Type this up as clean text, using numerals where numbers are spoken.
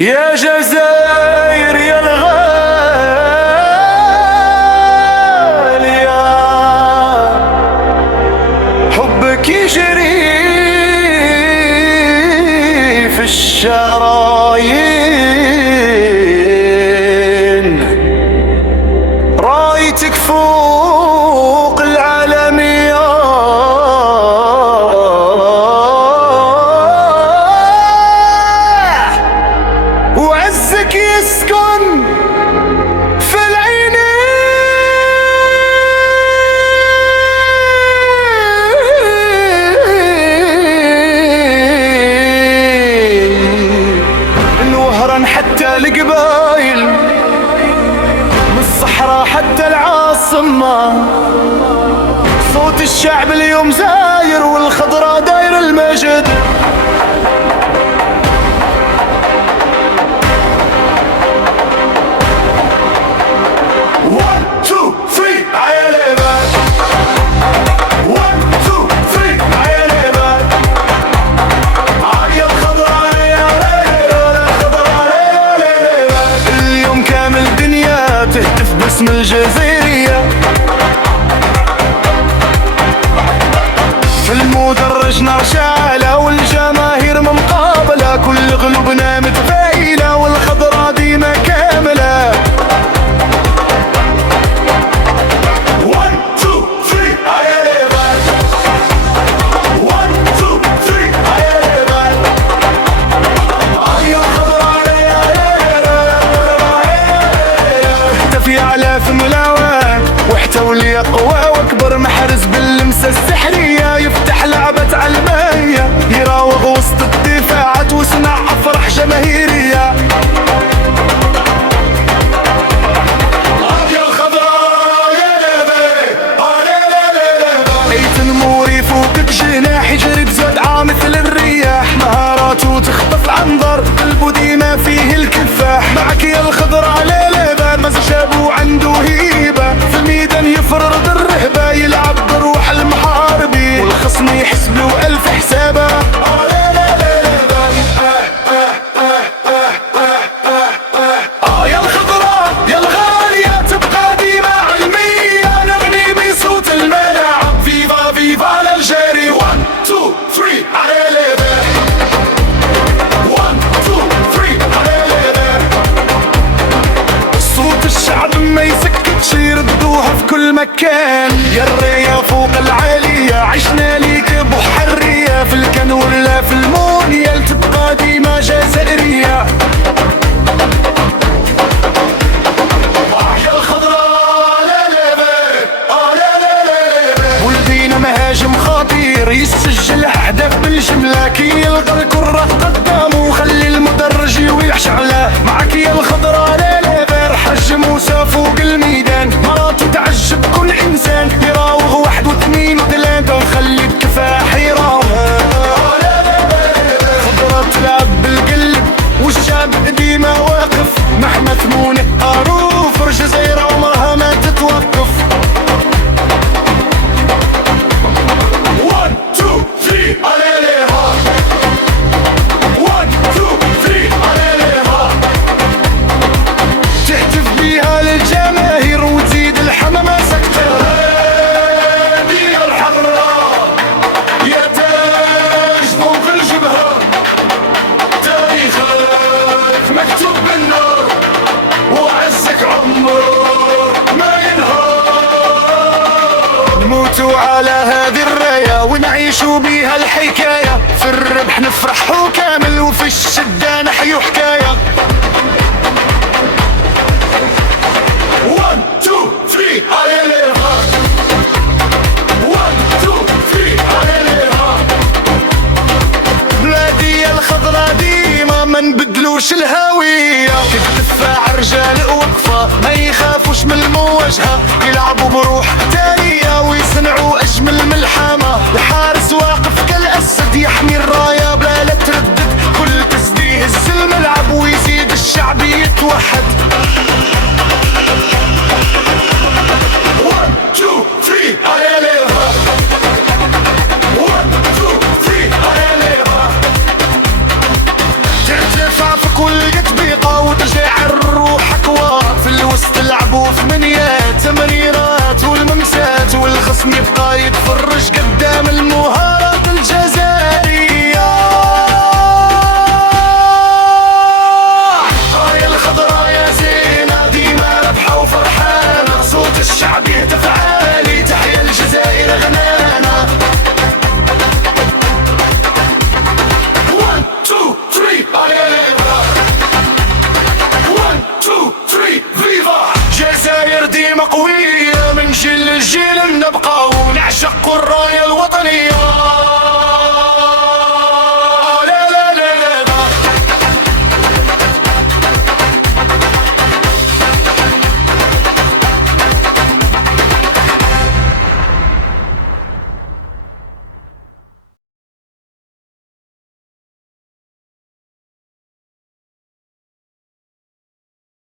يا جزائر يا الغالية، حبك يجري في الشرايين، رايتك فوق العالمية، وعزك يسكن في العينين. من وهران حتى القبايل، من الصحراء حتى العاصمة، صوت الشعب اليوم زاير والخضرا داير المجد. تهتف باسم الجزائرية، في المدرج نار شعلة والجماهير مقابلة، كل قلوبنا متفائلة والخضرا ديما كاملة. 1 2 3 هيا ليبال، 1 2 3 هيا ليبال، هيا الخضرا في آلاف ملاوان، واحتوى لي قوى واكبر محرز باللمسة السحرية، يفتح لعبة علمية، يراوغ وسط الدفاعات وصنع افراح جماهيرية. يا الخضراء يا ليبي، اي تنموري فوقك جناح يجري بزدعة مثل الرياح، مهاراته تخطف العنظر قلبه ديما فيه الكفاح. معك يا الخضراء ما شابو عنده هيبة، في الميدان يفرض الرهبة، يلعب بروح المحاربي والخصم يحسب له 1000 حسابة. يا الخضراء يا الغالية تبقى ديما علمية، نغني بصوت المناعة، فيفا فيفا للجيري. 1 2 3 على ليبي، 1 2 3 على ليبي، صوت الشعب ما يسكتش يردوها في كل مكان. يا الريا فوق العالية عشنا ليك بحرية، في الكن ولا في المونيال تبقى ديما جزائرية. يا الخضراء لا ليبي، ولدينا مهاجم خطير يسجل اهداف بالجملة، كي يلقى الكرة قدامه وخلي المدرج يويحش عليه. معك يا الخضراء لا ليبي، حج موسى فوق الميدان، مراته تعجب كل انسان، يراوغ 1 و2 و3 وخلي الكفاح يراوغ. خضرا تلعب بالقلب والشعب ديما واقف، محمد ثمونه معروف، الجزائر عمرها ما تتوقف. 1 2 3 على ليها، 1 2 3 على ليها، تهتف بيها للجماهير وتزيد الحمامة سكتة. هادي الحراء يا تاج فوق الجبهة، تاريخك مكتوب بالنار، وعزك عمر ما ينهار. نموتوا على هذه الراية ونعيشوا بيها الحكاية، في الربح نفرحوا كامل وفي الشدة نحيوا حكاية. 1 2 3 على ليها، 1 2 3 على ليها، بلادي الخضرا ديما ما نبدلوش الهوية، الدفاع رجال وقفة ما يخافوش من المواجهة، يلعبوا بروح تانية ويصنعوا أجمل ملحمة، الحارس واقف كالأسد يحمي الراية.